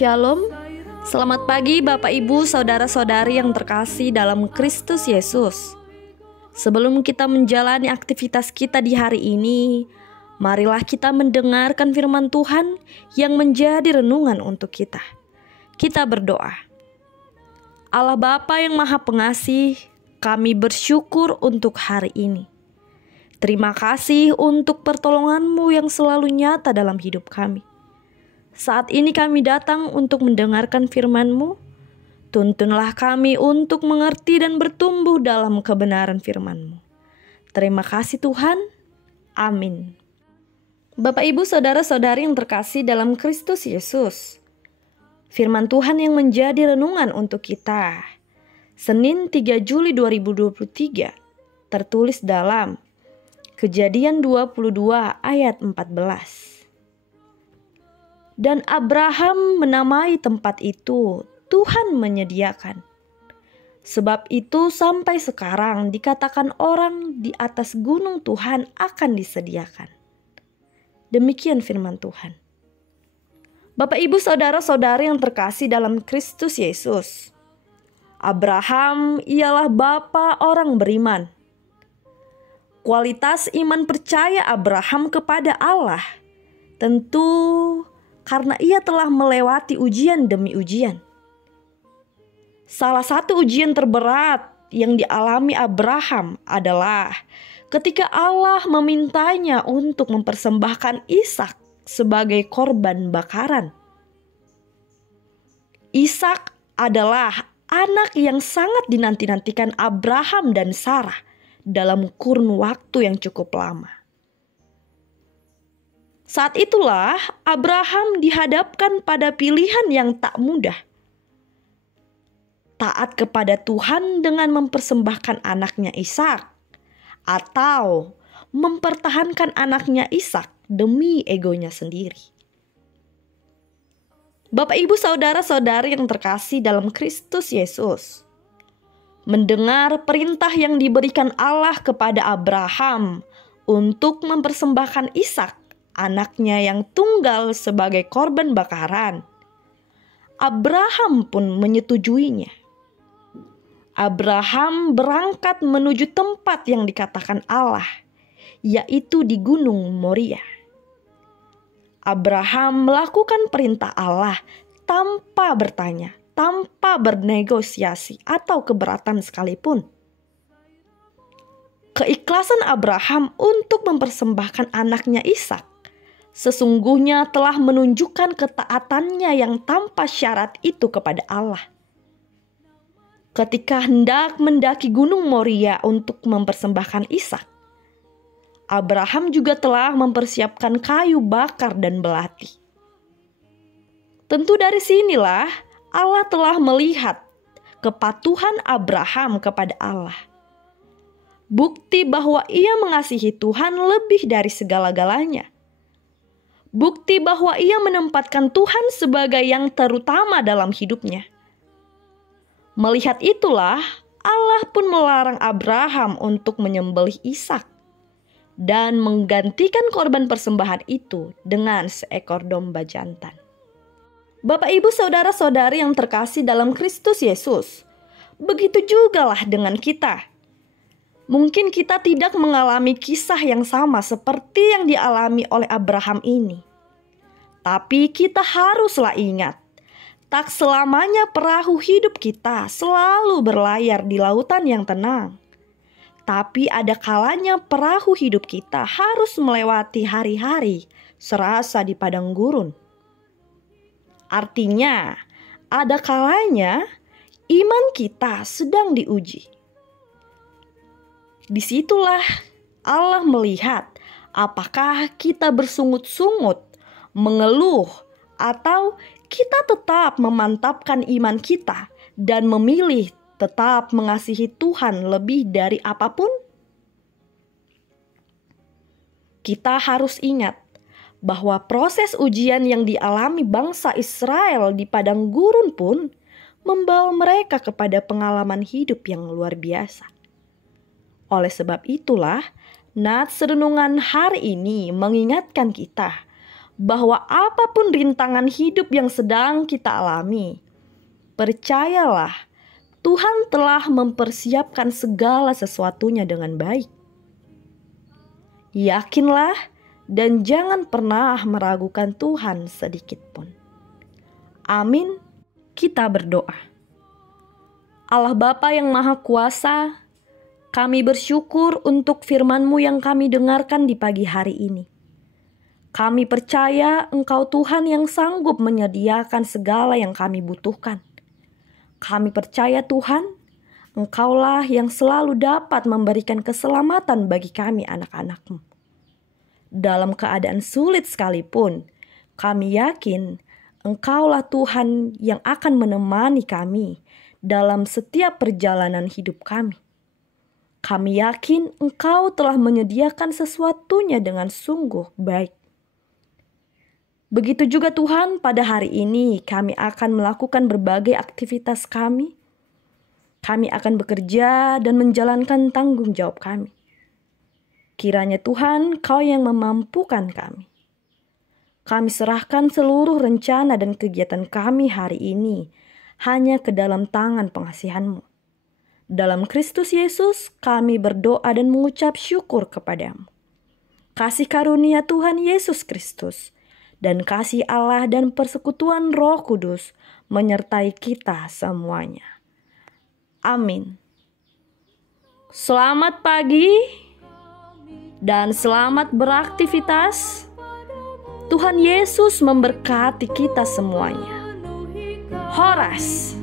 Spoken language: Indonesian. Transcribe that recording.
Shalom, selamat pagi Bapak Ibu Saudara-saudari yang terkasih dalam Kristus Yesus. Sebelum kita menjalani aktivitas kita di hari ini, marilah kita mendengarkan firman Tuhan yang menjadi renungan untuk kita. Kita berdoa. Allah Bapa yang Maha Pengasih, kami bersyukur untuk hari ini. Terima kasih untuk pertolongan-Mu yang selalu nyata dalam hidup kami. Saat ini kami datang untuk mendengarkan firman-Mu. Tuntunlah kami untuk mengerti dan bertumbuh dalam kebenaran firman-Mu. Terima kasih Tuhan. Amin. Bapak Ibu Saudara-saudari yang terkasih dalam Kristus Yesus. Firman Tuhan yang menjadi renungan untuk kita. Senin 3 Juli 2023 tertulis dalam Kejadian 22 ayat 14. Dan Abraham menamai tempat itu Tuhan menyediakan. Sebab itu sampai sekarang dikatakan orang di atas gunung Tuhan akan disediakan. Demikian firman Tuhan. Bapak Ibu Saudara-saudari yang terkasih dalam Kristus Yesus. Abraham ialah bapa orang beriman. Kualitas iman percaya Abraham kepada Allah tentu karena ia telah melewati ujian demi ujian. Salah satu ujian terberat yang dialami Abraham adalah ketika Allah memintanya untuk mempersembahkan Ishak sebagai korban bakaran. Ishak adalah anak yang sangat dinanti-nantikan Abraham dan Sarah dalam kurun waktu yang cukup lama. Saat itulah Abraham dihadapkan pada pilihan yang tak mudah. Taat kepada Tuhan dengan mempersembahkan anaknya Ishak atau mempertahankan anaknya Ishak demi egonya sendiri. Bapak Ibu Saudara-saudari yang terkasih dalam Kristus Yesus. Mendengar perintah yang diberikan Allah kepada Abraham untuk mempersembahkan Ishak anaknya yang tunggal sebagai korban bakaran, Abraham pun menyetujuinya. Abraham berangkat menuju tempat yang dikatakan Allah, yaitu di Gunung Moria. Abraham melakukan perintah Allah tanpa bertanya, tanpa bernegosiasi atau keberatan sekalipun. Keikhlasan Abraham untuk mempersembahkan anaknya Ishak sesungguhnya telah menunjukkan ketaatannya yang tanpa syarat itu kepada Allah. Ketika hendak mendaki Gunung Moria untuk mempersembahkan Ishak, Abraham juga telah mempersiapkan kayu bakar dan belati. Tentu dari sinilah Allah telah melihat kepatuhan Abraham kepada Allah. Bukti bahwa ia mengasihi Tuhan lebih dari segala-galanya. Bukti bahwa ia menempatkan Tuhan sebagai yang terutama dalam hidupnya. Melihat itulah, Allah pun melarang Abraham untuk menyembelih Ishak dan menggantikan korban persembahan itu dengan seekor domba jantan. Bapak Ibu Saudara-saudari yang terkasih dalam Kristus Yesus, begitu jugalah dengan kita. Mungkin kita tidak mengalami kisah yang sama seperti yang dialami oleh Abraham ini. Tapi kita haruslah ingat, tak selamanya perahu hidup kita selalu berlayar di lautan yang tenang. Tapi ada kalanya perahu hidup kita harus melewati hari-hari serasa di padang gurun. Artinya, ada kalanya iman kita sedang diuji. Disitulah Allah melihat apakah kita bersungut-sungut, mengeluh, atau kita tetap memantapkan iman kita dan memilih tetap mengasihi Tuhan lebih dari apapun. Kita harus ingat bahwa proses ujian yang dialami bangsa Israel di padang gurun pun membawa mereka kepada pengalaman hidup yang luar biasa. Oleh sebab itulah, nats renungan hari ini mengingatkan kita bahwa apapun rintangan hidup yang sedang kita alami, percayalah Tuhan telah mempersiapkan segala sesuatunya dengan baik. Yakinlah dan jangan pernah meragukan Tuhan sedikit pun. Amin. Kita berdoa. Allah Bapa yang Maha Kuasa, kami bersyukur untuk firman-Mu yang kami dengarkan di pagi hari ini. Kami percaya Engkau Tuhan yang sanggup menyediakan segala yang kami butuhkan. Kami percaya Tuhan, Engkaulah yang selalu dapat memberikan keselamatan bagi kami anak-anak-Mu. Dalam keadaan sulit sekalipun, kami yakin Engkaulah Tuhan yang akan menemani kami dalam setiap perjalanan hidup kami. Kami yakin Engkau telah menyediakan sesuatunya dengan sungguh baik. Begitu juga Tuhan, pada hari ini kami akan melakukan berbagai aktivitas kami. Kami akan bekerja dan menjalankan tanggung jawab kami. Kiranya Tuhan, Kau yang memampukan kami. Kami serahkan seluruh rencana dan kegiatan kami hari ini hanya ke dalam tangan pengasihan-Mu. Dalam Kristus Yesus, kami berdoa dan mengucap syukur kepada-Mu. Kasih karunia Tuhan Yesus Kristus dan kasih Allah dan persekutuan Roh Kudus menyertai kita semuanya. Amin. Selamat pagi dan selamat beraktivitas. Tuhan Yesus memberkati kita semuanya. Horas.